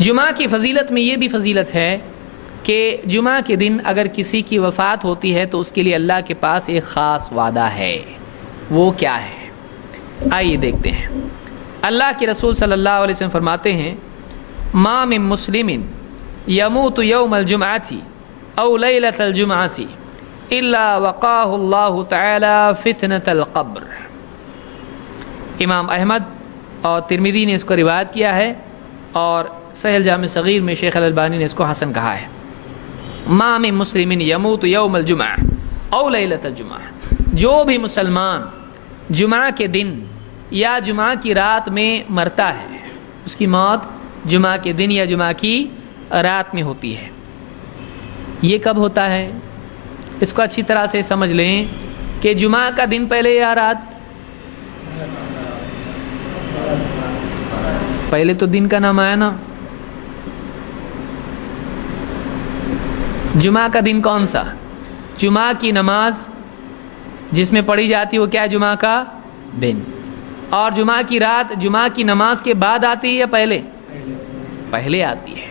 جمعہ کی فضیلت میں یہ بھی فضیلت ہے کہ جمعہ کے دن اگر کسی کی وفات ہوتی ہے تو اس کے لیے اللہ کے پاس ایک خاص وعدہ ہے. وہ کیا ہے؟ آئیے دیکھتے ہیں. اللہ کے رسول صلی اللہ علیہ وسلم فرماتے ہیں ما من مسلم یموت یوم الجمعۃ او لیلۃ الجمعۃ الا وقاه اللہ تعالی فتنۃ القبر. امام احمد اور ترمذی نے اس کو روایت کیا ہے اور صحیح الجامع صغیر میں شیخ الالبانی نے اس کو حسن کہا ہے. ما من مسلم یموت یوم الجمعہ او لیلۃ الجمعہ، جو بھی مسلمان جمعہ کے دن یا جمعہ کی رات میں مرتا ہے، اس کی موت جمعہ کے دن یا جمعہ کی رات میں ہوتی ہے. یہ کب ہوتا ہے؟ اس کو اچھی طرح سے سمجھ لیں کہ جمعہ کا دن پہلے یا رات؟ پہلے تو دن کا نام آیا نا. جمعہ کا دن کون سا؟ جمعہ کی نماز جس میں پڑھی جاتی ہے وہ کیا ہے؟ جمعہ کا دن. اور جمعہ کی رات جمعہ کی نماز کے بعد آتی ہے یا پہلے؟ پہلے آتی ہے.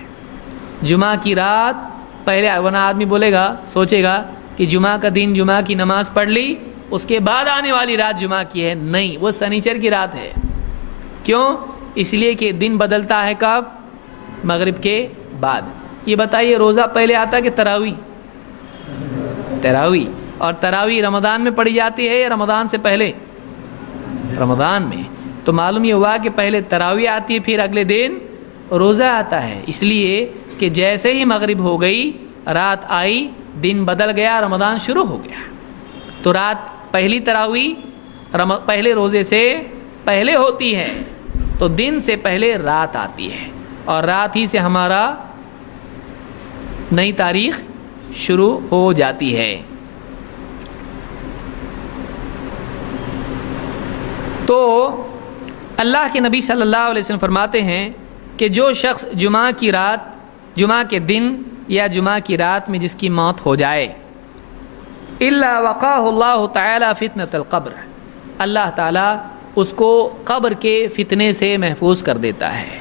جمعہ کی رات پہلے، ورنہ آدمی بولے گا، سوچے گا کہ جمعہ کا دن جمعہ کی نماز پڑھ لی اس کے بعد آنے والی رات جمعہ کی ہے. نہیں، وہ سنیچر کی رات ہے. کیوں؟ اس لیے کہ دن بدلتا ہے کب؟ مغرب کے بعد. یہ بتائیے روزہ پہلے آتا ہے کہ تراویح؟ تراویح. اور تراویح رمضان میں پڑھی جاتی ہے یا رمضان سے پہلے؟ رمضان میں. تو معلوم یہ ہوا کہ پہلے تراویح آتی ہے پھر اگلے دن روزہ آتا ہے. اس لیے کہ جیسے ہی مغرب ہو گئی، رات آئی، دن بدل گیا، رمضان شروع ہو گیا. تو رات پہلی تراویح پہلے روزے سے پہلے ہوتی ہے، تو دن سے پہلے رات آتی ہے اور رات ہی سے ہمارا نئی تاریخ شروع ہو جاتی ہے. تو اللہ کے نبی صلی اللہ علیہ وسلم فرماتے ہیں کہ جو شخص جمعہ کی رات، جمعہ کے دن یا جمعہ کی رات میں جس کی موت ہو جائے، الا وقاه اللہ تعالی فتنۃ القبر، اللہ تعالیٰ اس کو قبر کے فتنے سے محفوظ کر دیتا ہے.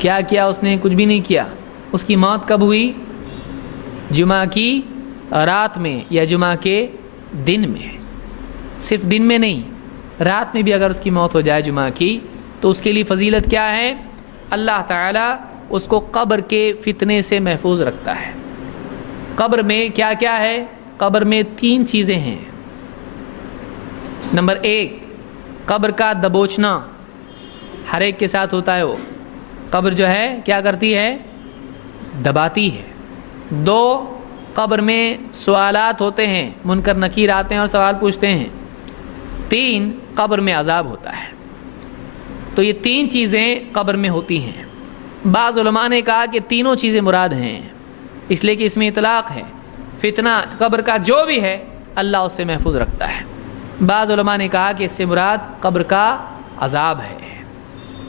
کیا کیا اس نے؟ کچھ بھی نہیں کیا. اس کی موت کب ہوئی؟ جمعہ کی رات میں یا جمعہ کے دن میں. صرف دن میں نہیں، رات میں بھی اگر اس کی موت ہو جائے جمعہ کی تو اس کے لیے فضیلت کیا ہے؟ اللہ تعالیٰ اس کو قبر کے فتنے سے محفوظ رکھتا ہے. قبر میں کیا کیا ہے؟ قبر میں 3 چیزیں ہیں. نمبر 1، قبر کا دبوچنا ہر ایک کے ساتھ ہوتا ہے. وہ قبر جو ہے کیا کرتی ہے؟ دباتی ہے. 2، قبر میں سوالات ہوتے ہیں، منکر نکیر آتے ہیں اور سوال پوچھتے ہیں. 3، قبر میں عذاب ہوتا ہے. تو یہ 3 چیزیں قبر میں ہوتی ہیں. بعض علماء نے کہا کہ تینوں چیزیں مراد ہیں، اس لیے کہ اس میں اطلاق ہے. فتنہ قبر کا جو بھی ہے اللہ اس سے محفوظ رکھتا ہے. بعض علماء نے کہا کہ اس سے مراد قبر کا عذاب ہے.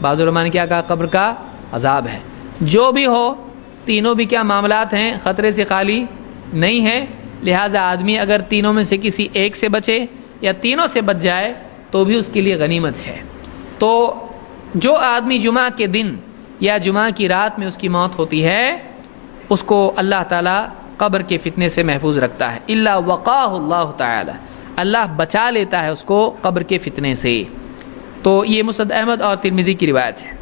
بعض علماء نے کیا کہا؟ قبر کا عذاب ہے. جو بھی ہو، تینوں بھی کیا معاملات ہیں؟ خطرے سے خالی نہیں ہے. لہٰذا آدمی اگر تینوں میں سے کسی ایک سے بچے یا تینوں سے بچ جائے تو بھی اس کے لیے غنیمت ہے. تو جو آدمی جمعہ کے دن یا جمعہ کی رات میں اس کی موت ہوتی ہے، اس کو اللہ تعالیٰ قبر کے فتنے سے محفوظ رکھتا ہے. الا وقاه اللہ تعالی، اللہ بچا لیتا ہے اس کو قبر کے فتنے سے. تو یہ مسند احمد اور ترمذی کی روایت ہے.